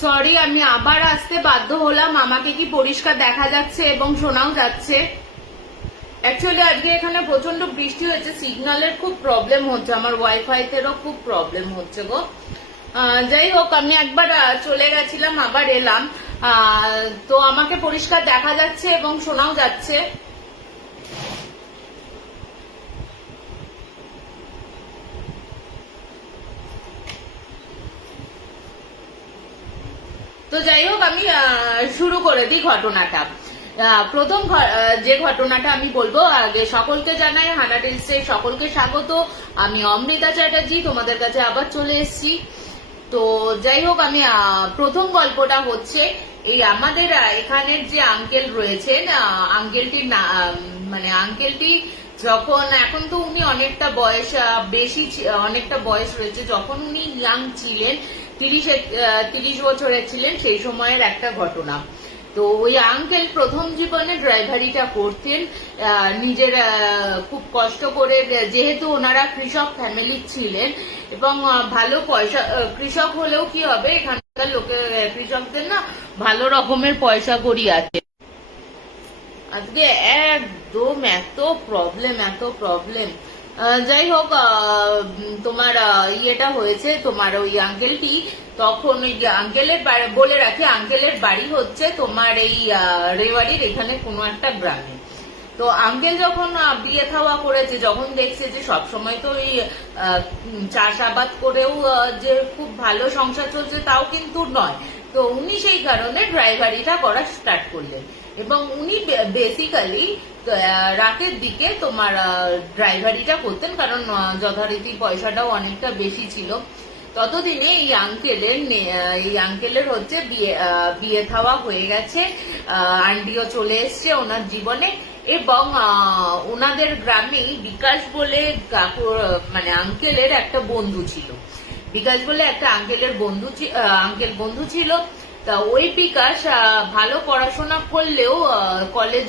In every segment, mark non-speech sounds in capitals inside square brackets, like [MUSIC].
Sorry আমি আবার আসতে বাধ্য হলাম। আমাকে কি পরিষ্কার দেখা যাচ্ছে এবং শোনাও যাচ্ছে? অ্যাকচুয়ালি আজকে এখানে প্রচণ্ড বৃষ্টি হয়েছে। সিগন্যালের খুব প্রবলেম হচ্ছে। আমার ওয়াইফাই তেরও খুব প্রবলেম হচ্ছে গো। যাই হোক, আমি একবার চলে গেছিলাম, আবার এলাম। তো আমাকে পরিষ্কার দেখা যাচ্ছে এবং শোনাও যাচ্ছে। তো যাই হোক, আমি শুরু করে দিই ঘটনাটা। প্রথম যে ঘটনাটা আমি বলব, আগে সকলকে জানাই, হানা রিলসে সকলকে স্বাগত। আমি অমৃতা চ্যাটার্জি, তোমাদের কাছে আবার চলে এসেছি। তো যাই হোক, আমি প্রথম গল্পটা হচ্ছে এই আমাদের এখানের যে আঙ্কেল রয়েছেন আঙ্কেলটির মানে আঙ্কেলটি যখন, এখন তো উনি অনেকটা বয়স বেশি অনেকটা বয়স রয়েছে, যখন উনি ইয়াং ছিলেন তিরিশ তিরিশ বছরের ছিলেন সেই সময়ের একটা ঘটনা। তো ওই আঙ্কেল প্রথম জীবনে ড্রাইভারিটা করতেন নিজের খুব কষ্ট করে যেহেতু ওনারা কৃষক ফ্যামিলি ছিলেন এবং ভালো পয়সা কৃষক হলেও কি হবে এখানকার আহ, কৃষকদের না ভালো রকমের পয়সা করি আছে। আজকে একদম এত প্রবলেম এত প্রবলেম যাই হোক তোমার ইয়েটা হয়েছে, তোমার ওই আঙ্কেলটি তখন ওই আঙ্কেলের বলে রাখি আঙ্কেলের বাড়ি হচ্ছে তোমার এই রেওয়ারির এখানে কোনো একটা গ্রামে। তো আঙ্কেল যখন বিয়ে খাওয়া করেছে, যখন দেখছে যে সব সময় তো ওই চাষাবাদ করেও যে খুব ভালো সংসার চলছে, তাও কিন্তু নয়। তো উনি সেই কারণে ড্রাইভারিটা করা স্টার্ট করলেন। এবং উনি বেসিক্যালি রাতের দিকে তোমার ড্রাইভারিটা করতেন কারণ যথারীতি পয়সাটাও অনেকটা বেশি ছিল। ততদিনে এই আঙ্কেলের এই আঙ্কেলের হচ্ছে বিয়ে বিয়ে থাওয়া হয়ে গেছে। আহ, আন্টিও চলে এসছে ওনার জীবনে এবং ওনাদের গ্রামেই বিকাশ বলে কাকু- মানে আঙ্কেলের একটা বন্ধু ছিল। বিকাশ বলে একটা আঙ্কেলের বন্ধু আঙ্কেল বন্ধু ছিল। তা ওই বিকাশ ভালো পড়াশোনা করলেও কলেজ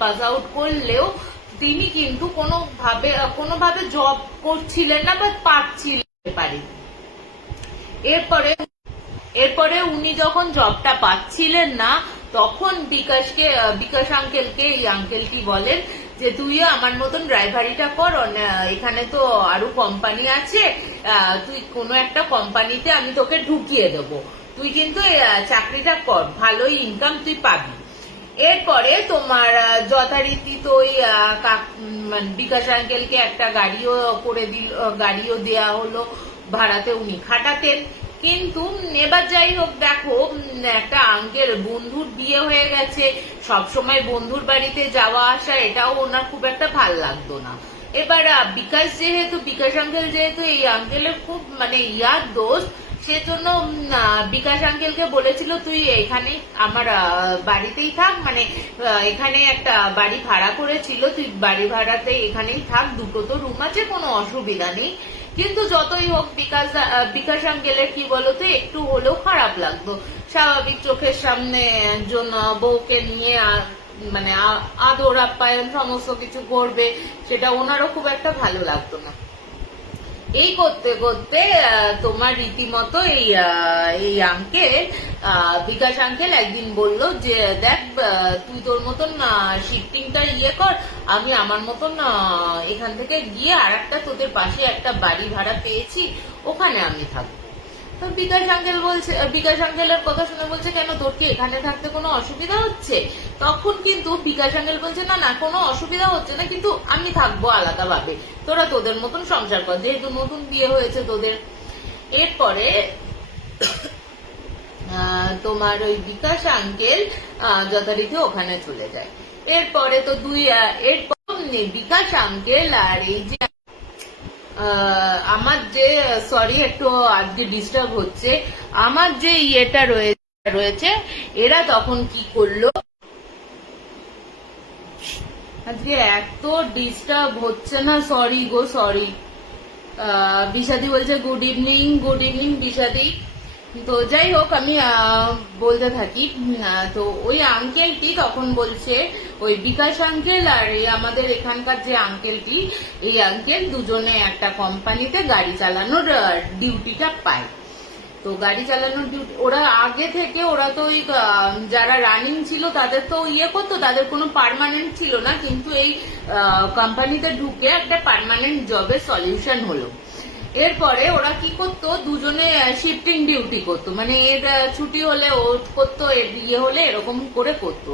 পাস আউট করলেও তিনি কিন্তু কোনো ভাবে কোনোভাবে জব করছিলেন না বা পাচ্ছিলেন পারি এরপরে এরপরে উনি যখন জবটা পাচ্ছিলেন না, তখন বিকাশকে বিকাশ আঙ্কেলকে এই আঙ্কেলটি বলেন যে তুইও আমার মতন ড্রাইভারিটা কর এখানে তো আরও কোম্পানি আছে তুই কোনো একটা কোম্পানিতে আমি তোকে ঢুকিয়ে দেবো। তুই কিন্তু চাকরিটা কর ভালোই ইনকাম তুই পাবি। এরপরে তোমার যথারীতি তো ওই বিকাশ আঙ্কেলকে একটা গাড়িও করে দিল গাড়িও দেয়া হলো ভাড়াতে উনি খাটাতেন। কিন্তু এবার যাই হোক, দেখো একটা আঙ্কেল বন্ধুর বিয়ে হয়ে গেছে। সব সময় বন্ধুর বাড়িতে যাওয়া আসা, এটাও ওনার খুব একটা ভালো লাগতো না। এবার বিকাশ যেহেতু, বিকাশ আঙ্কেল যেহেতু, এই আঙ্কেলের খুব মানে ইয়ার দোষ। সেজন্য বিকাশ আঙ্কেলকে বলেছিল, তুই এখানে আমার বাড়িতেই থাক। মানে এখানে একটা বাড়ি ভাড়া করেছিল, তুই বাড়ি ভাড়াতে এখানেই থাক, দুটো তো রুম আছে, কোনো অসুবিধা নেই। কিন্তু যতই হোক, বিকাশ বিকাশ আঙ্কেলের কি বলতো, একটু হলেও খারাপ লাগতো। স্বাভাবিক চোখের সামনে একজন বউকে নিয়ে মানে আদর আপ্যায়ন, সমস্ত কিছু করবে, সেটা ওনারও খুব একটা ভালো লাগতো না। এই করতে করতে তোমার রীতিমতো এই এই আঙ্কেল বিকাশ আঙ্কেল একদিন বলল যে, দেখ তুই তোর মতন শিফটিংটা ইয়ে কর, আমি আমার মতন এখান থেকে গিয়ে আর একটা তোদের পাশে একটা বাড়ি ভাড়া পেয়েছি, ওখানে আমি থাকব। তো বিকাশ আঙ্কেল বলছে বিকাশ কথা শুনে বলছে, কেন এখানে থাকতে কোনো অসুবিধা হচ্ছে? তখন কিন্তু বিকাশ বলছে, না না, কোনো অসুবিধা হচ্ছে না, কিন্তু আমি থাকব তোরা তোদের মতন সংসার কর। যেহেতু নতুন বিয়ে হয়েছে তোদের। এরপরে [COUGHS] তোমার ওই বিকাশ আঙ্কেল যথারীতি ওখানে চলে যায়। এরপরে তো দুই এরপর বিকাশ আঙ্কেল আর এই যে আমার যে সরি একটু আজকে ডিস্টার্ব হচ্ছে। আমার যে ইয়েটা রয়েছে, এরা তখন কি করল? আজকে এত ডিস্টার্ব হচ্ছে না সরি গো সরি বিষাদি বলছে গুড ইভিনিং গুড ইভিনিং বিষাদি। তো যাই হোক, আমি বলতে থাকি। তো ওই আঙ্কেলটি তখন বলছে, ওই বিকাশ আঙ্কেল আর এই আমাদের এখানকার যে আঙ্কেলটি এই আঙ্কেল দুজনে একটা কোম্পানিতে গাড়ি চালানোর ডিউটিটা পায়। তো গাড়ি চালানোর ডিউটি ওরা আগে থেকে, ওরা তো ওই যারা রানিং ছিল, তাদের তো ইয়ে করতো, তাদের কোনো পার্মানেন্ট ছিল না, কিন্তু এই কোম্পানিতে ঢুকে একটা পার্মানেন্ট জবের সলিউশন হলো। এরপরে ওরা কি করতো? দুজনে শিফটিং ডিউটি করতো। মানে এর ছুটি হলে ও করতো এর ইয়ে হলে এরকম করে করতো।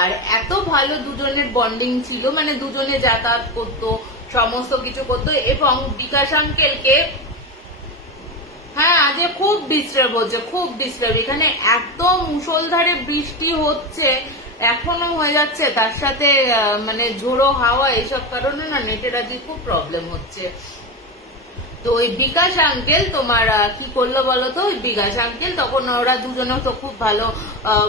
আর এত ভালো দুজনের বন্ডিং ছিল মানে দুজনে যাতায়াত করতো, সমস্ত কিছু করতো, এবং বিকাশ আঙ্কেলকে হ্যাঁ আজ খুব ডিস্টার্ব হচ্ছে, খুব ডিস্টার্ব এখানে এত মুষলধারে বৃষ্টি হচ্ছে, এখনও হয়ে যাচ্ছে, তার সাথে মানে ঝোড়ো হাওয়া এইসব কারণে না নেটের আজকে খুব প্রবলেম হচ্ছে। তো ওই বিকাশ আঙ্কেল তোমার কি করল বলো তো ওই বিকাশ আঙ্কেল তখন ওরা দুজনে তো খুব ভালো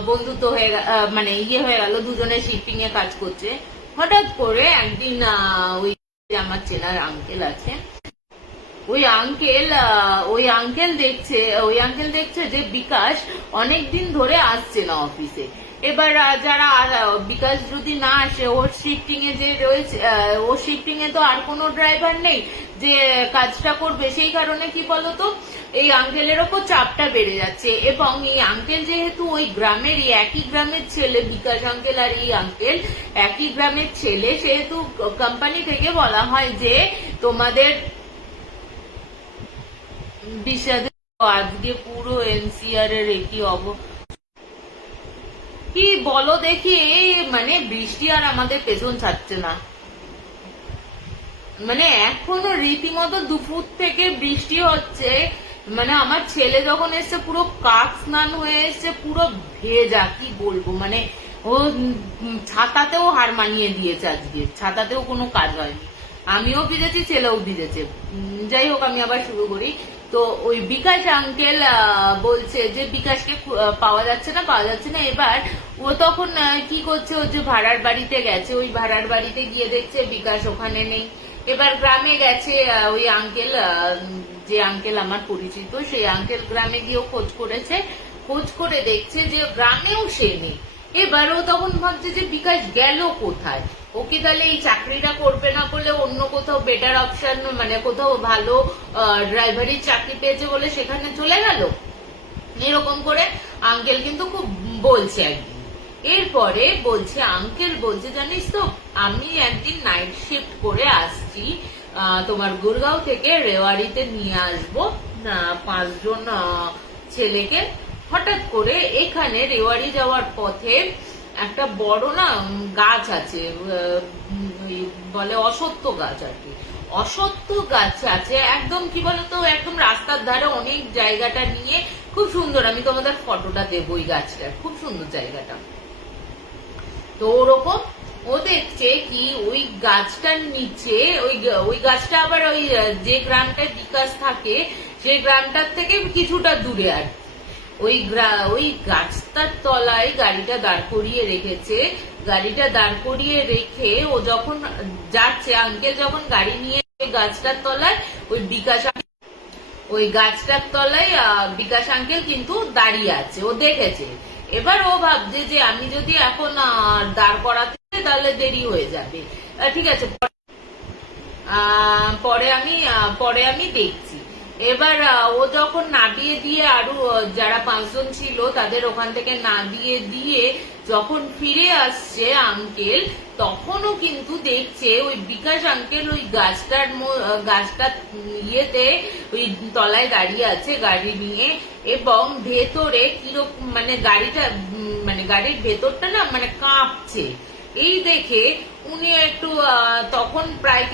বন্ধুত্ব হয়ে মানে ইয়ে হয়ে গেল, দুজনে শিফটিং এ কাজ করছে। হঠাৎ করে একদিন ওই আমার চেনার আঙ্কেল আছে, ওই আঙ্কেল ওই আঙ্কেল দেখছে, ওই আঙ্কেল দেখছে যে বিকাশ অনেকদিন ধরে আসছে না অফিসে এবার যারা বিকাশ যদি না আসে, ওর শিফটিং এ যে রয়েছে ওর শিফটিং এ তো আর কোনো ড্রাইভার নেই যে কাজটা করবে। সেই কারণে কি বলতো? এই আঙ্কেলের ওপর চাপটা বেড়ে যাচ্ছে এবং এই আঙ্কেল যেহেতু ওই গ্রামেরই, একই গ্রামের ছেলে, বিকাশ আঙ্কেল আর এই আঙ্কেল একই গ্রামের ছেলে, সেহেতু কোম্পানি থেকে বলা হয় যে তোমাদের বিষাদে আজকে পুরো এনসিআর এর একটি অব কি বলো দেখি মানে বৃষ্টি আর আমাদের পেছন ছাড়ছে না। মানে এখনও রীতিমতো দুপুর থেকে বৃষ্টি হচ্ছে। মানে আমার ছেলে যখন এসছে, পুরো কাক স্নান হয়ে এসছে, পুরো ভেজা, কি বলব? মানে ও ছাতাতেও হার মানিয়ে দিয়েছে আজকে। ছাতাতেও কোনো কাজ হয়নি। আমিও ভিজেছি, ছেলেও ভিজেছে। যাই হোক, আমি আবার শুরু করি। তো ওই বিকাশ আঙ্কেল বলছে যে বিকাশকে পাওয়া যাচ্ছে না, পাওয়া যাচ্ছে না। এবার ও তখন কি করছে? ও যে ভাড়ার বাড়িতে গেছে। ওই ভাড়ার বাড়িতে গিয়ে দেখছে বিকাশ ওখানে নেই। এবার গ্রামে গেছে ওই আঙ্কেল যে আঙ্কেল আমার পরিচিত, সেই আঙ্কেল গ্রামে গিয়েও খোঁজ করেছে। খোঁজ করে দেখছে যে গ্রামেও সে নেই। এবার ও তখন ভাবছে যে বিকাশ গেল কোথায়? ওকে তাহলে এই চাকরিটা করবে না বলে অন্য কোথাও বেটার অপশন মানে কোথাও ভালো ড্রাইভারির চাকরি পেয়েছে বলে সেখানে চলে গেল? এরকম করে আঙ্কেল কিন্তু খুব বলছে একদিন এরপরে বলছে আঙ্কেল বলছে, জানিস তো, আমি একদিন নাইট শিফট করে আসছি তোমার গুরগাঁও থেকে রেওয়ারিতে নিয়ে আসব। পাঁচজন ছেলেকে হঠাৎ করে এখানে রেওয়ারি যাওয়ার পথে একটা বড় না গাছ আছে বলে অসত্য গাছ আর কি। অসত্য গাছ আছে, একদম কি বলতো, একদম রাস্তার ধারে অনেক জায়গাটা নিয়ে খুব সুন্দর। আমি তোমাদের ফটোটা দেবো ওই গাছটার, খুব সুন্দর জায়গাটা। তো ওরকম ও দেখছে কি ওই গাছটার নিচে, ওই ওই গাছটা আবার ওই যে গ্রামটায় বিকাশ থাকে, সেই গ্রামটার থেকে কিছুটা দূরে আর। ওই ওই গাছটার তলায় গাড়িটা দাঁড় করিয়ে রেখেছে। গাড়িটা দাঁড় করিয়ে রেখে ও যখন যাচ্ছে আঙ্কেল যখন গাড়ি নিয়ে গাছটার তলায়, ওই বিকাশ ওই গাছটার তলায় বিকাশ আঙ্কেল কিন্তু দাঁড়িয়ে আছে, ও দেখেছে। এবার ও ভাবছে যে আমি যদি এখন দাঁড় করাতে তাহলে দেরি হয়ে যাবে। ঠিক আছে, পরে আমি পরে আমি দেখছি। এবার ও যখন নামিয়ে দিয়ে দিয়ে আরও যারা পাঁচজন ছিল, তাদের ওখান থেকে নামিয়ে দিয়ে যখন ফিরে আসছে আঙ্কেল তখনও কিন্তু দেখছে ওই বিকাশ আঙ্কেল ওই গাছটার গাছটার ইয়েতে ওই তলায় দাঁড়িয়ে আছে গাড়ি নিয়ে এবং ভেতরে কীরকম মানে গাড়িটা মানে গাড়ির ভেতরটা না মানে কাঁপছে। এই দেখে উনি একটু তখন প্রায়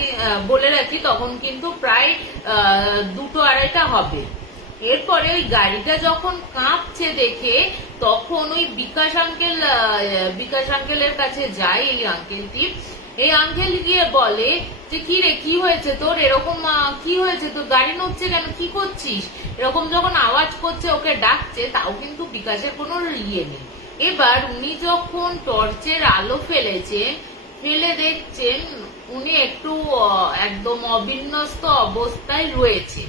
বলে রাখি, তখন কিন্তু প্রায় দুটো আড়াইটা হবে। এরপরে ওই গাড়িটা যখন কাঁপছে দেখে, তখন ওই বিকাশ আঙ্কেল বিকাশ আঙ্কেলের কাছে যায় এই আঙ্কেলটি। এই আঙ্কেল গিয়ে বলে যে, কি রে, কি হয়েছে তোর? এরকম কি হয়েছে? তোর গাড়ি নড়ছে কেন? কি করছিস? এরকম যখন আওয়াজ করছে, ওকে ডাকছে, তাও কিন্তু বিকাশের কোনো ইয়ে নেই। এবার উনি যখন টর্চের আলো ফেলেছে, ফেলে দেখছেন, উনি একটু একদম অবিন্যস্ত অবস্থায় রয়েছে।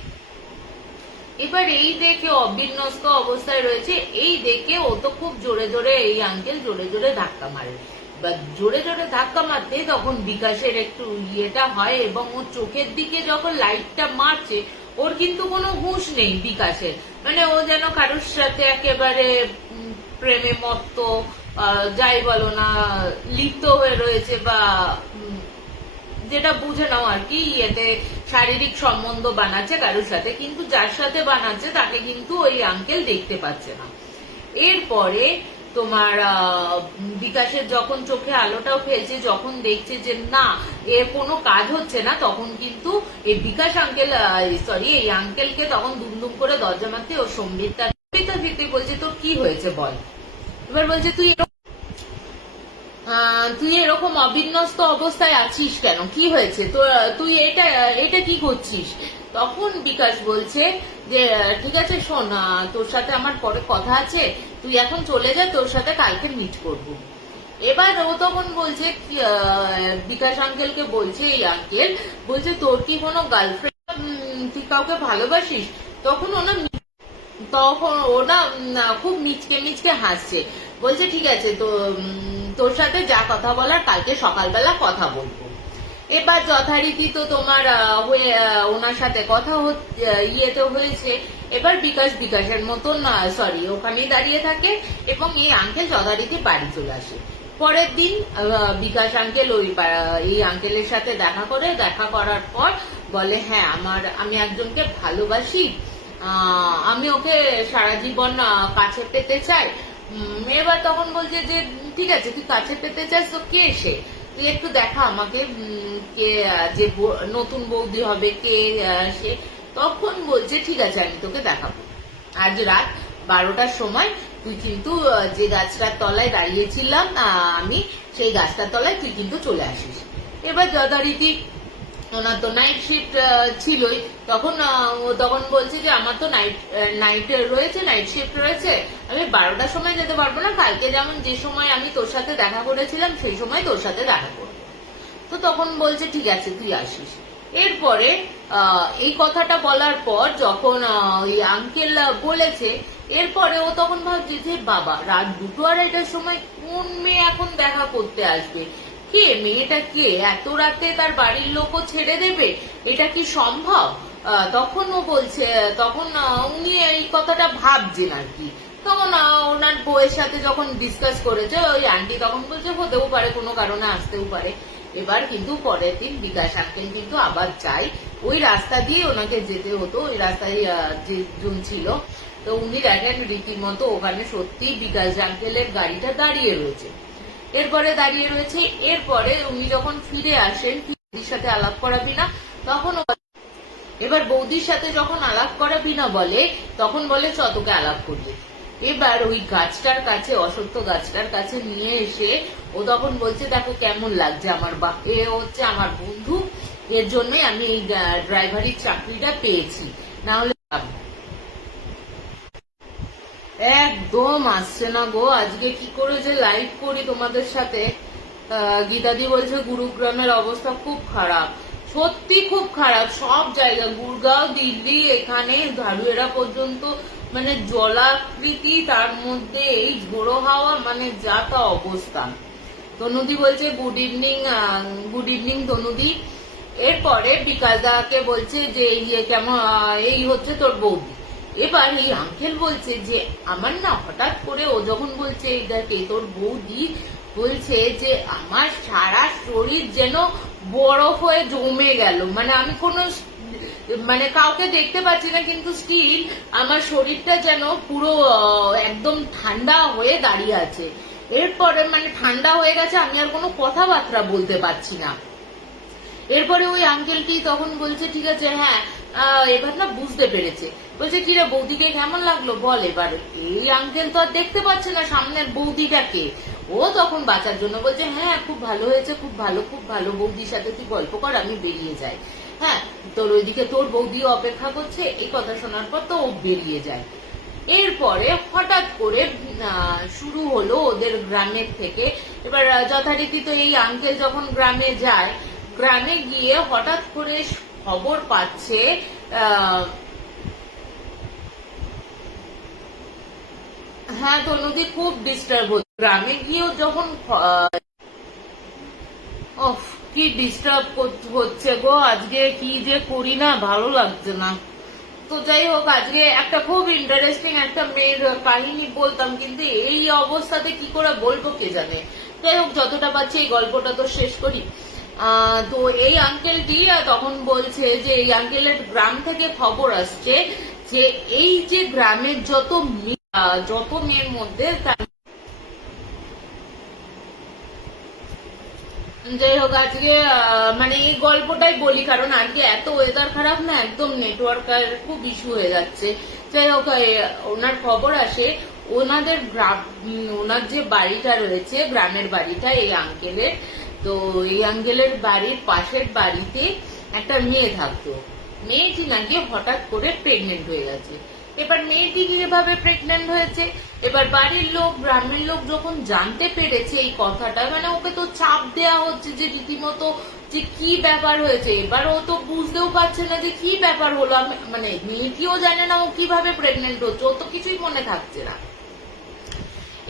এবার এই দেখে অবিন্যস্ত অবস্থায় রয়েছে, এই দেখে ও তো খুব জোরে জোরে, এই আঙ্কেল জোরে জোরে ধাক্কা মারে। বা জোরে জোরে ধাক্কা মারতে তখন বিকাশের একটু ইয়েটা হয় এবং ও চোখের দিকে যখন লাইটটা মারছে, ওর কিন্তু কোনো হুঁশ নেই বিকাশের। মানে ও যেন কারোর সাথে একেবারে প্রেমে মত্ত যাই বলো না, লিপ্ত হয়ে রয়েছে বা যেটা বুঝে নাও আর কি, এতে শারীরিক সম্বন্ধ বানাচ্ছে কারোর সাথে, কিন্তু যার সাথে বানাচ্ছে তাকে কিন্তু ওই আঙ্কেল দেখতে পাচ্ছে না। এরপরে তোমার বিকাশের যখন চোখে আলোটাও ফেলছে, যখন দেখছে যে না, এর কোনো কাজ হচ্ছে না, তখন কিন্তু এই বিকাশ আঙ্কেল সরি এই আঙ্কেলকে তখন দুমদুম করে দরজা মারতে ও সম্বিতা দিতে বলছে, তোর কি হয়েছে বল? এবার বলছে, তুই তুই এরকম অবিন্যস্ত অবস্থায় আছিস কেন? কি হয়েছে? তো, তুই এটা এটা কি করছিস? তখন বিকাশ বলছে যে, ঠিক আছে, শোন তোর সাথে আমার পরে কথা আছে। তুই এখন চলে যা, তোর সাথে কালকে মিট করব। এবার ও তখন বলছে বিকাশ আঙ্কেলকে বলছে, এই আঙ্কেল বলছে তোর কি কোনো গার্লফ্রেন্ড তুই কাউকে ভালোবাসিস? তখন ওনা তখন ওনা উম, খুব মিচকে মিচকে হাসছে। বলছে ঠিক আছে তো তোর সাথে যা কথা বলার কালকে সকালবেলা কথা বলব। এবার যথারীতি তো তোমার হয়ে ওনার সাথে কথা ইয়েতে হয়েছে। এবার বিকাশ বিকাশের মতন সরি ওখানেই দাঁড়িয়ে থাকে এবং এই আঙ্কেল যথারীতি বাড়ি চলে আসে। পরের দিন বিকাশ আঙ্কেল ওই এই আঙ্কেলের সাথে দেখা করে দেখা করার পর বলে হ্যাঁ আমার আমি একজনকে ভালোবাসি। আমি ওকে সারা জীবন কাছে পেতে চাই। এবার তখন বলছে যে, ঠিক আছে, তুই কাছে পেতে চাস, তো কে সে? তুই একটু দেখা আমাকে কে যে নতুন বৌদি হবে, কে সে। তখন বলছে, ঠিক আছে, আমি তোকে দেখাবো। আজ রাত বারোটার সময় তুই কিন্তু যে গাছটার তলায় দাঁড়িয়েছিলাম আমি, সেই গাছটার তলায় তুই কিন্তু চলে আসিস। এবার যথারীতি ওনার তো নাইট শিফট ছিলই। তখন তখন বলছে যে, আমার তো নাইট নাইট রয়েছে নাইট শিফট রয়েছে। আমি বারোটার সময় যেতে পারব না। কালকে যেমন যে সময় আমি তোর সাথে দেখা করেছিলাম, সেই সময় তোর সাথে দেখা করব। তো তখন বলছে, ঠিক আছে, তুই আসিস। এরপরে এই কথাটা বলার পর যখন ওই আঙ্কেল বলেছে, এরপরে ও তখন ভাবছে যে, বাবা, রাত দুটো আড়াইটার সময় কোন মেয়ে এখন দেখা করতে আসবে? কে? মেয়েটা কে? এত রাতে তার বাড়ির লোকও ছেড়ে দেবে? এটা কি সম্ভব? তখন ও বলছে, তখন উনি এই কথাটা ভাবছেন আর কি। তখন ওনার বউয়ের সাথে যখন ডিসকাস করেছে, ওই আন্টি তখন বলছে হতেও পারে, কোনো কারণে আসতেও পারে। এবার কিন্তু পরের দিন বিকাশ আঙ্কেল কিন্তু আবার চাই ওই রাস্তা দিয়ে ওনাকে যেতে হতো, ওই রাস্তায় যে জন ছিল। তো উনি দেখেন রীতিমতো ওখানে সত্যি বিকাশ আঙ্কেলের গাড়িটা দাঁড়িয়ে রয়েছে। এরপরে দাঁড়িয়ে রয়েছে, এরপরে উনি যখন ফিরে আসেন বৌদির সাথে আলাপ করাবি না তখন এবার বৌদির সাথে যখন আলাপ করাবি না বলে, তখন বলে, চ, তোকে আলাপ করবে এবার ওই গাছটার কাছে, অসত্য গাছটার কাছে নিয়ে এসে ও তখন বলছে, দেখো কেমন লাগছে আমার বা এ হচ্ছে আমার বন্ধু। এর জন্যই আমি এই ড্রাইভারির চাকরিটা পেয়েছি। না হলে একদম আসছে না গো। আজকে কি করে যে লাইভ করি তোমাদের সাথে? গীতাদি বলছে গুরুগ্রামের অবস্থা খুব খারাপ। সত্যি খুব খারাপ। সব জায়গা, গুরগাঁও, দিল্লি, এখানে ধারুয়েরা পর্যন্ত মানে জলাকৃতি, তার মধ্যে এই ঝোড়ো হাওয়া মানে যা তা অবস্থা। তনুদি বলছে গুড ইভিনিং গুড ইভিনিং তনুদি। এরপরে বিকাশদাকে বলছে যে ইয়ে কেমন এই হচ্ছে তোর বৌদি। এবার এই আঙ্কেল বলছে যে, আমার না হঠাৎ করে ও যখন বলছে এই দেখ তোর বৌদি বলছে যে, আমার সারা শরীর যেন বরফ হয়ে জমে গেল। মানে আমি কোনো মানে কাউকে দেখতে পাচ্ছি না, কিন্তু স্টিল আমার শরীরটা যেন পুরো একদম ঠান্ডা হয়ে দাঁড়িয়ে আছে। এরপরে মানে ঠান্ডা হয়ে গেছে, আমি আর কোনো কথাবার্তা বলতে পারছি না। এরপরে ওই আঙ্কেলটি তখন বলছে, ঠিক আছে হ্যাঁ এবার না বুঝতে পেরেছে। বলছে, কিরে বৌদিকে কেমন লাগল? বল এবার। এই আঙ্কেল তো আর দেখতে পাচ্ছে না সামনের বৌদিটাকে। ও তখন বাঁচার জন্য বলছে হ্যাঁ খুব ভালো হয়েছে, খুব ভালো খুব ভালো। বৌদির সাথে তুই গল্প কর, আমি বেরিয়ে যাই। হ্যাঁ তোর ওইদিকে তোর বৌদিও অপেক্ষা করছে, এই কথা শোনার পর তো ও বেরিয়ে যায়। এরপরে হঠাৎ করে শুরু হলো ওদের গ্রামের থেকে। এবার যথারীতি তো এই আঙ্কেল যখন গ্রামে যায়, গ্রামে গিয়ে হঠাৎ করে খবর পাচ্ছে হ্যাঁ তনুদি খুব ডিস্টার্ব হচ্ছে। গ্রামে গিয়েও যখন কি ডিস্টার্ব হচ্ছে গো, আজকে কি যে করি না, ভালো লাগছে না। তো যাই হোক, আজকে একটা খুব ইন্টারেস্টিং একটা মেয়ের কাহিনী বলতাম, কিন্তু এই অবস্থাতে কি করে বলব কে জানে। যাই হোক, যতটা পাচ্ছি এই গল্পটা তো শেষ করি। তো এই আঙ্কেলটি তখন বলছে যে এই আঙ্কেলের গ্রাম থেকে খবর আসছে যে এই যে গ্রামের যত যত মেয়ের মধ্যে যাই হোক, আজকে মানে এই গল্পটাই বলি, কারণ আজকে এত ওয়েদার খারাপ না, একদম নেটওয়ার্ক আর খুব ইস্যু হয়ে যাচ্ছে। যাই হোক ওনার খবর আসে, ওনাদের গ্রাম ওনার যে বাড়িটা রয়েছে, গ্রামের বাড়িটা, এই আঙ্কেলের তো এই আঙ্কেলের বাড়ির পাশের বাড়িতে একটা মেয়ে থাকতো। মেয়েটি নাকি হঠাৎ করে প্রেগনেন্ট হয়ে গেছে। এবার মেয়েটি কীভাবে প্রেগনেন্ট হয়েছে? এবার বাড়ির লোক, গ্রামের লোক যখন জানতে পেরেছে এই কথাটা মানে ওকে তো চাপ দেয়া হচ্ছে যে রীতিমতো যে কি ব্যাপার হয়েছে। এবার ও তো বুঝতেও পারছে না যে কি ব্যাপার হলো। মানে মেয়েটিও জানে না ও কীভাবে প্রেগনেন্ট হচ্ছে। ও তো কিছুই মনে থাকছে না।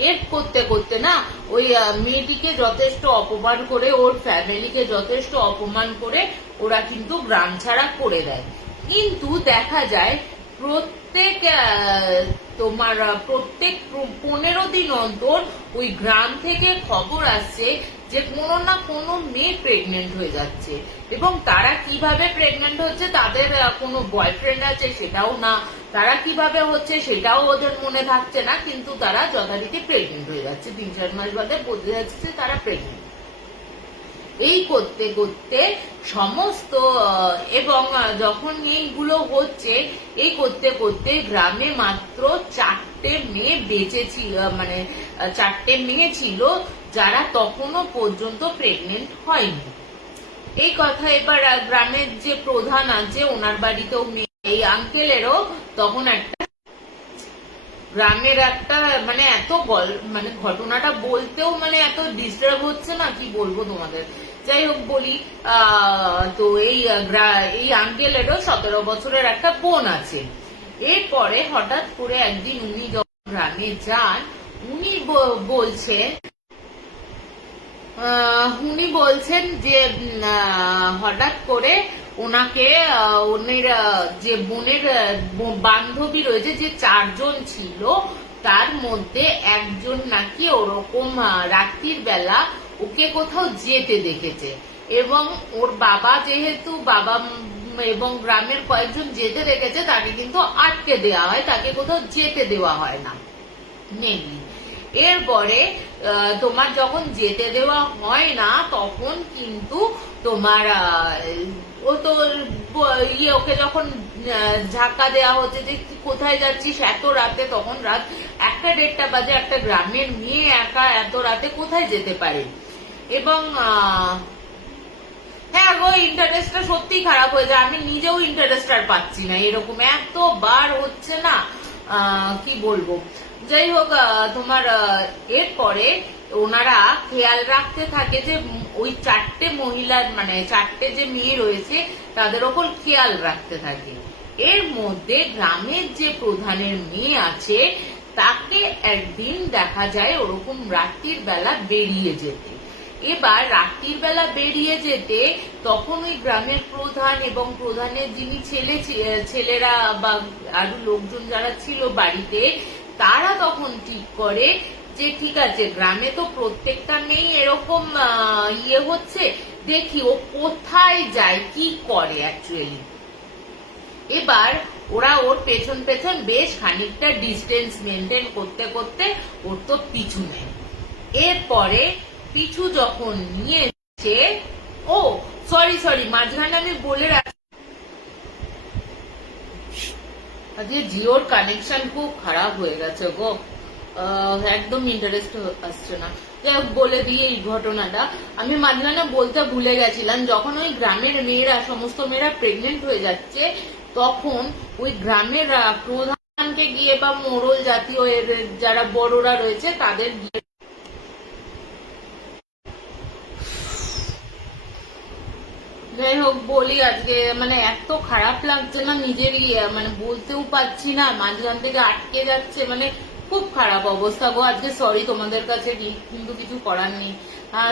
এর করতে করতে না, ওই মেয়েটিকে যথেষ্ট অপমান করে, ওর ফ্যামিলিকে যথেষ্ট অপমান করে ওরা কিন্তু গ্রাম ছাড়া করে দেয়। কিন্তু দেখা যায় প্রত্যেক তোমার প্রত্যেক পনেরো দিন অন্তর ওই গ্রাম থেকে খবর আসছে যে কোনো না কোনো মেয়ে প্রেগনেন্ট হয়ে যাচ্ছে। এবং তারা কীভাবে প্রেগনেন্ট হচ্ছে তাদের কোনো বয়ফ্রেন্ড আছে সেটাও না। তারা কীভাবে হচ্ছে সেটাও ওদের মনে থাকছে না, কিন্তু তারা যথারীতি প্রেগনেন্ট হয়ে যাচ্ছে। তিন চার মাস বাদে বোঝা যাচ্ছে তারা প্রেগনেন্ট এই করতে করতে সমস্ত এবং যখন এইগুলো হচ্ছে, এই করতে করতে গ্রামে মাত্র চারটে মেয়ে বেঁচে ছিল মানে চারটে মেয়ে ছিল, যারা তখনও পর্যন্ত প্রেগনেন্ট হয়নি। এই কথা এবার গ্রামের যে প্রধান আছে, ওনার বাড়িতেও মেয়ে, এই আঙ্কেলেরও তখন একটা গ্রামের একটা মানে এত মানে ঘটনাটা বলতেও মানে এত ডিস্টার্ব হচ্ছে না, কি বলব তোমাদের? যাই হোক বলি তো এই এই আঙ্কেলেরও সতেরো বছরের একটা বোন আছে। এরপরে হঠাৎ করে একদিন উনি যখন গ্রামে যান, উনি বলছেন উনি বলছেন যে হঠাৎ করে ওনাকে ওনের যে বোনের বান্ধবী রয়েছে, যে চারজন ছিল, তার মধ্যে একজন নাকি ওরকম রাত্রির বেলা ওকে কোথাও যেতে দেখেছে। এবং ওর বাবা যেহেতু বাবা এবং গ্রামের কয়েকজন যেতে দেখেছে, তাকে কিন্তু আটকে দেওয়া হয়, তাকে কোথাও যেতে দেওয়া হয় না। নেই। এরপরে তোমার যখন যেতে দেওয়া হয় না, তখন কিন্তু তোমার ও তো ইয়ে ওকে যখন ধাক্কা দেওয়া হচ্ছে যে কোথায় যাচ্ছিস এত রাতে, তখন রাত একটা দেড়টা বাজে একটা গ্রামের মেয়ে একা এত রাতে কোথায় যেতে পারে? এবং হ্যাঁ গো ইন্টারেস্টটা সত্যি খারাপ হয়ে যায়। আমি নিজেও ইন্টারেস্ট আর পাচ্ছি না। এরকম এতবার হচ্ছে না কি বলব? যাই হোক তোমার এরপরে ওনারা খেয়াল রাখতে থাকে যে ওই চারটে মহিলার মানে চারটে যে মেয়ে রয়েছে, তাদের ওপর খেয়াল রাখতে থাকে। এর মধ্যে গ্রামের যে প্রধানের মেয়ে আছে, তাকে একদিন দেখা যায় ওরকম রাত্রির বেলা বেরিয়ে যেতে। এবার রাত্রির বেলা বেরিয়ে যেতে তখন ওই গ্রামের প্রধান এবং প্রধানের যিনি ছেলে ছেলেরা বা আরও লোকজন যারা ছিল বাড়িতে তারা তখন ঠিক করে যে, ঠিক আছে, গ্রামে তো প্রত্যেকটা মেয়ে এরকম ইয়ে হচ্ছে। দেখি ও কোথায় যায়, কি করে অ্যাকচুয়ালি এবার ওরা ওর পেছন পেছন বেশ খানিকটা ডিস্টেন্স মেনটেন করতে করতে ওর তো পিছু নেয়। এরপরে পিছু যখন নিয়েছে ও সরি সরি মাঝখানে আমি বলে রাখি আজকে জিওর কানেকশন খুব খারাপ হয়ে গেছে গো। একদম ইন্টারেস্ট আসছে না। বলে দিই এই ঘটনাটা। আমি মাঝখানে বলতে ভুলে গেছিলাম, যখন ওই গ্রামের মেয়েরা, সমস্ত মেয়েরা প্রেগনেন্ট হয়ে যাচ্ছে, তখন ওই গ্রামের প্রধানকে গিয়ে বা মোড়ল জাতীয় যারা বড়রা রয়েছে, তাদের গিয়ে যাই হোক, বলি আজকে মানে এত খারাপ লাগছে না নিজেরই মানে বলতেও পারছি না, মাঝখান থেকে আটকে যাচ্ছে মানে খুব খারাপ অবস্থা গো। আজকে সরি তোমাদের কাছে, কিন্তু কিছু করার নেই।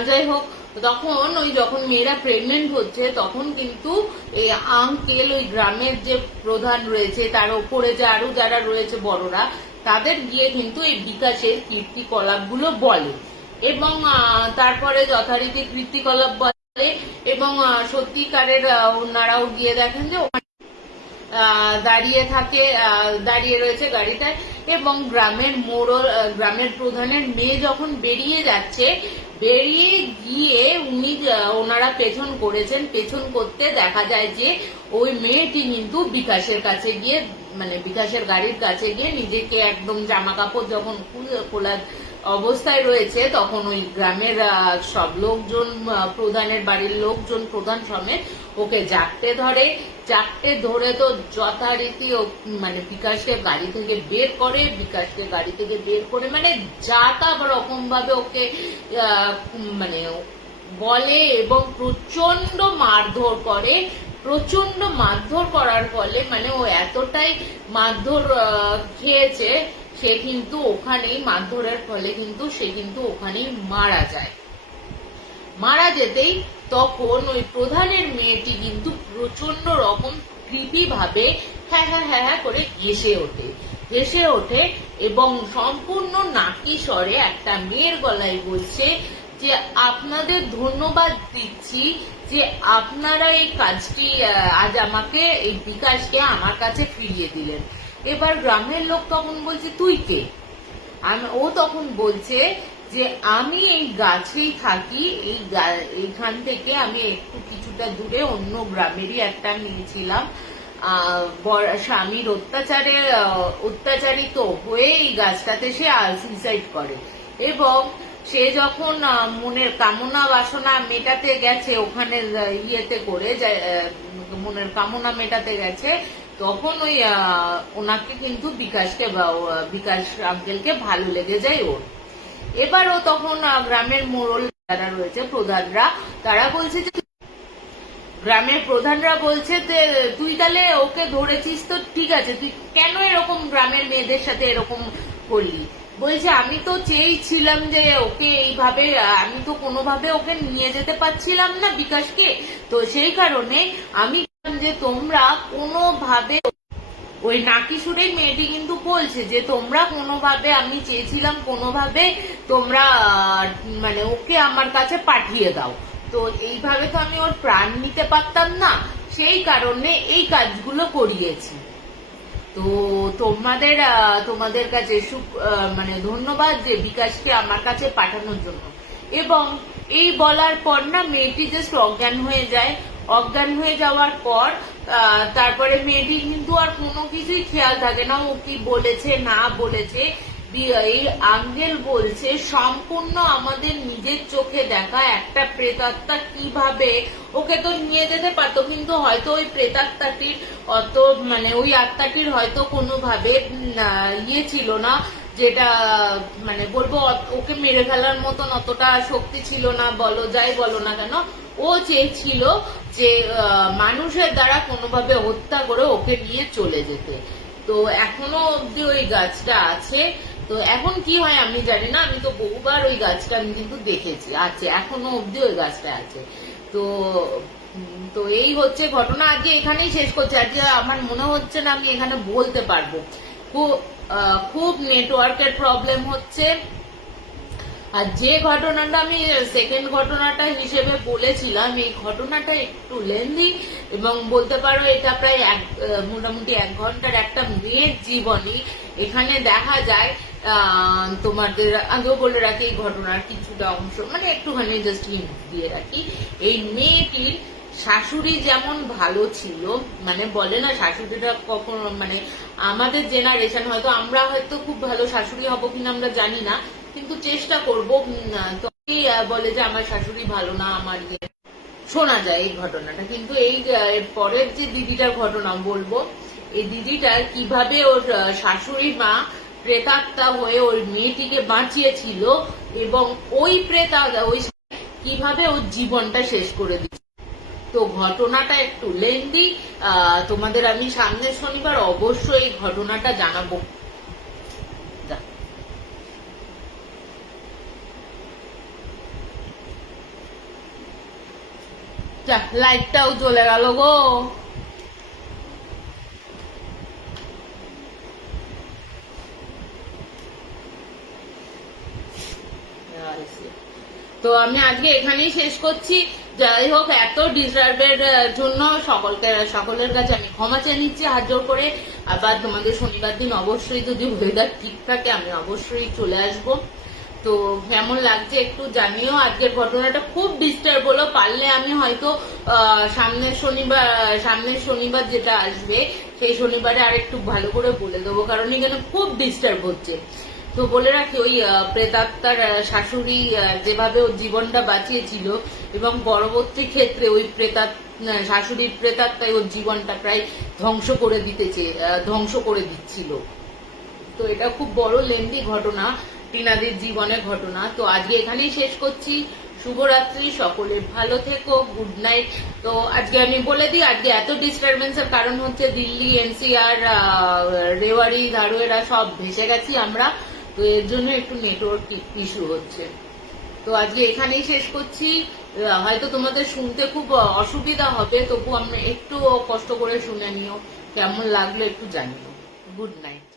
যাই হোক, তখন ওই যখন মেয়েরা প্রেগনেন্ট হচ্ছে, তখন কিন্তু এই আঙ্কেল ওই গ্রামের যে প্রধান রয়েছে, তার ওপরে যে আরও যারা রয়েছে বড়রা, তাদের গিয়ে কিন্তু এই বিকাশের কীর্তিকলাপগুলো বলে। এবং তারপরে যথারীতি কীর্তিকলাপ বলে এবং সত্যিকারের ওনারাও গিয়ে দেখেন যে দাঁড়িয়ে থাকে দাঁড়িয়ে রয়েছে গাড়িটায়। এবং গ্রামের আহ, গ্রামের প্রধানের মেয়ে যখন বেরিয়ে যাচ্ছে বেরিয়ে গিয়ে উনি ওনারা পেছন করেছেন। পেছন করতে দেখা যায় যে ওই মেয়েটি কিন্তু বিকাশের কাছে গিয়ে মানে বিকাশের গাড়ির কাছে গিয়ে নিজেকে একদম জামা কাপড় যখন খোলা অবস্থায় রয়েছে, তখন ওই গ্রামের সব লোকজন প্রধানের বাড়ির লোকজন, প্রধান সমেত ওকে জাগতে ধরে। চারটে ধরে তো যথারীতি মানে বিকাশকে গাড়ি থেকে বের করে, বিকাশকে গাড়ি থেকে বের করে মানে যা তা রকম ভাবে ওকে মানে বলে এবং প্রচণ্ড মারধর করে প্রচণ্ড মারধর করার ফলে মানে ও এতটাই মারধর খেয়েছে সে কিন্তু ওখানেই মারধরের ফলে কিন্তু সে কিন্তু ওখানেই মারা যায়। মারা যেতেই তখন ওই প্রধানের মেয়েটি কিন্তু প্রচণ্ড রকম কৃতি ভাবে হ্যাঁ হ্যাঁ হ্যাঁ হ্যাঁ করে হেসে ওঠে। হেসে ওঠে এবং সম্পূর্ণ নাকি স্বরে একটা মেয়ের গলায় বলছে যে, আপনাদের ধন্যবাদ দিচ্ছি যে আপনারা এই কাজটি আজ আমাকে, এই বিকাশকে আমার কাছে ফিরিয়ে দিলেন। এবার গ্রামের লোক তখন বলছে, তুই কে? ও তখন বলছে যে, আমি এই গাছেই থাকি, এই এইখান থেকে আমি একটু কিছুটা দূরে অন্য গ্রামেরই একটা নিয়েছিলাম। স্বামীর অত্যাচারে, অত্যাচারিত হয়ে এই গাছটাতে সে সুইসাইড করে। এবং সে যখন মনের কামনা বাসনা মেটাতে গেছে ওখানে ইয়েতে করে মনের কামনা মেটাতে গেছে তখন ওই ওনাকে কিন্তু বিকাশকে বিকাশ আঙ্কেলকে ভালো লেগে যায় ওর। এবার ও তখন গ্রামের মোড়ল যারা রয়েছে, প্রধানরা, তারা বলছে যে, গ্রামের প্রধানরা বলছে যে, তুই তাহলে ওকে ধরেছিস তো, ঠিক আছে, তুই কেন এরকম গ্রামের মেয়েদের সাথে এরকম করলি? বলছে, আমি তো চেয়েছিলাম যে ওকে এইভাবে, আমি তো কোনোভাবে ওকে নিয়ে যেতে পারছিলাম না বিকাশকে। তো সেই কারণে আমি যে তোমরা কোনোভাবে, ওই নাকি সুরে মেয়েটি কিন্তু বলছে যে তোমরা কোনোভাবে, আমি চেয়েছিলাম কোনোভাবে তোমরা মানে ওকে আমার কাছে পাঠিয়ে দাও। তো এইভাবে তো আমি ওর প্রাণ নিতে পারতাম না, সেই কারণে এই কাজগুলো করিয়েছি। তো তোমাদের তোমাদের কাছে মানে ধন্যবাদ যে বিকাশকে আমার কাছে পাঠানোর জন্য। এবং এই বলার পর না মেয়েটি জাস্ট অজ্ঞান হয়ে যায়। অজ্ঞান হয়ে যাওয়ার পর তারপরে মেয়েটি কিন্তু আর কোনো কিছুই খেয়াল থাকে না। ও কি বলেছে, না বলেছে এই আঙ্গেল বলছে, সম্পূর্ণ আমাদের নিজের চোখে দেখা একটা প্রেতাত্মা কীভাবে ওকে তো নিয়ে যেতে পারতো, কিন্তু হয়তো ওই প্রেতাত্মাটির অত মানে ওই আত্মাটির হয়তো কোনোভাবে ইয়ে ছিল না। যেটা মানে বলব, ওকে মেরে ফেলার মতন অতটা শক্তি ছিল না, বলো, যাই বলো না কেন, ও চেয়েছিল যে মানুষের দ্বারা কোনোভাবে হত্যা করে ওকে নিয়ে চলে যেতে। তো এখনও অব্দি ওই গাছটা আছে। তো এখন কি হয় আমি জানি না, আমি তো বহুবার ওই গাছটা আমি কিন্তু দেখেছি, আছে, এখনও অব্দি ওই গাছটা আছে। তো তো এই হচ্ছে ঘটনা, আজকে এখানেই শেষ করছি। আজকে আমার মনে হচ্ছে না আমি এখানে বলতে পারব। খুব নেটওয়ার্কের প্রবলেম হচ্ছে। আর যে ঘটনাটা আমি সেকেন্ড ঘটনাটা হিসেবে বলেছিলাম, এই ঘটনাটা একটু লেন্দি এবং বলতে পারো এটা প্রায় এক মোটামুটি এক ঘণ্টার একটা মেয়ের জীবনী। এখানে দেখা যায় তোমাদের আগেও বলে রাখি, এই ঘটনার কিছুটা অংশ মানে একটুখানি জাস্ট হিন্ট দিয়ে রাখি। এই মেয়েটির শাশুড়ি যেমন ভালো ছিল মানে বলে না শাশুড়িটা কখনো মানে আমাদের জেনারেশন হয়তো আমরা হয়তো খুব ভালো শাশুড়ি হব কিনা আমরা জানি না, কিন্তু চেষ্টা করব বলে যে আমার শাশুড়ি ভালো না, আমার ইয়ে। শোনা যায় এই ঘটনাটা, কিন্তু এই পরের যে দিদিটার ঘটনা বলব, এই দিদিটার কীভাবে ওর শাশুড়ি মা প্রেতাত্মা হয়ে ওই মেয়েটিকে বাঁচিয়েছিল এবং ওই প্রেতা, ওই কীভাবে ওর জীবনটা শেষ করে দিচ্ছে তো ঘটনাটা একটু লেন্দি তোমাদের আমি সামনের শনিবার অবশ্যই এই ঘটনাটা জানাব। লাইটটাও চলে গেল গো। তো আমি আজকে এখানেই শেষ করছি। যাই হোক, এত ডিস্টার্বের জন্য সকলকে, সকলের কাছে আমি ক্ষমা চেয়ে নিচ্ছি, হাত জোর করে। আবার তোমাদের শনিবার দিন অবশ্যই যদি ওয়েদার ঠিক থাকে, আমি অবশ্যই চলে আসব। তো কেমন লাগছে একটু জানিও, আজকের ঘটনাটা খুব ডিস্টার্ব হলো। পারলে আমি হয়তো সামনের শনিবার সামনের শনিবার যেটা আসবে, সেই শনিবারে আর একটু ভালো করে বলে দেবো, কারণ এখানে খুব ডিস্টার্ব হচ্ছে। তো বলে রাখি, ওই প্রেতাত্মার শাশুড়ি যেভাবে ওর জীবনটা বাঁচিয়েছিল এবং পরবর্তী ক্ষেত্রে ওই প্রেতাত শাশুড়ির প্রেতাত্মায় ওর জীবনটা প্রায় ধ্বংস করে দিতেছে ধ্বংস করে দিচ্ছিল। তো এটা খুব বড় লেন্দি ঘটনা, টিনাদের জীবনের ঘটনা। তো আজকে এখানেই শেষ করছি। শুভরাত্রি সকলের ভালো থেকো, গুড নাইট। তো আজকে আমি বলে দিই, আজকে এত ডিস্টারবেন্সের কারণ হচ্ছে দিল্লি, এনসিআর রেওয়ারি ধারুয়েরা সব ভেসে গেছি আমরা। তো এর জন্য একটু নেটওয়ার্ক ইস্যু হচ্ছে। তো আজকে এখানেই শেষ করছি। হয়তো তোমাদের শুনতে খুব অসুবিধা হবে, তবু আমরা একটু কষ্ট করে শুনে নিও। কেমন লাগল একটু জানিও। Good night.